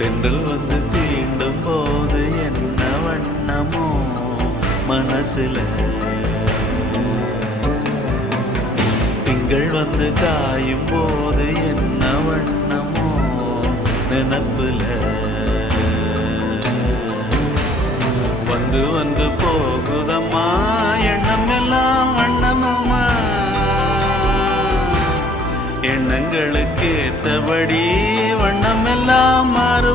தென்றல் வந்து தீண்டும் போது என்ன வண்ணமோ மனசுல, திங்கள் வந்து காயும் போது என்ன வண்ணமோ நினப்புல, வந்து வந்து போகுதம்மா எண்ணம் எல்லாம் வண்ணமம்மா, எண்ணங்களுக்கு ஏத்தபடி வண்ணம் எல்லாம் மாறும்.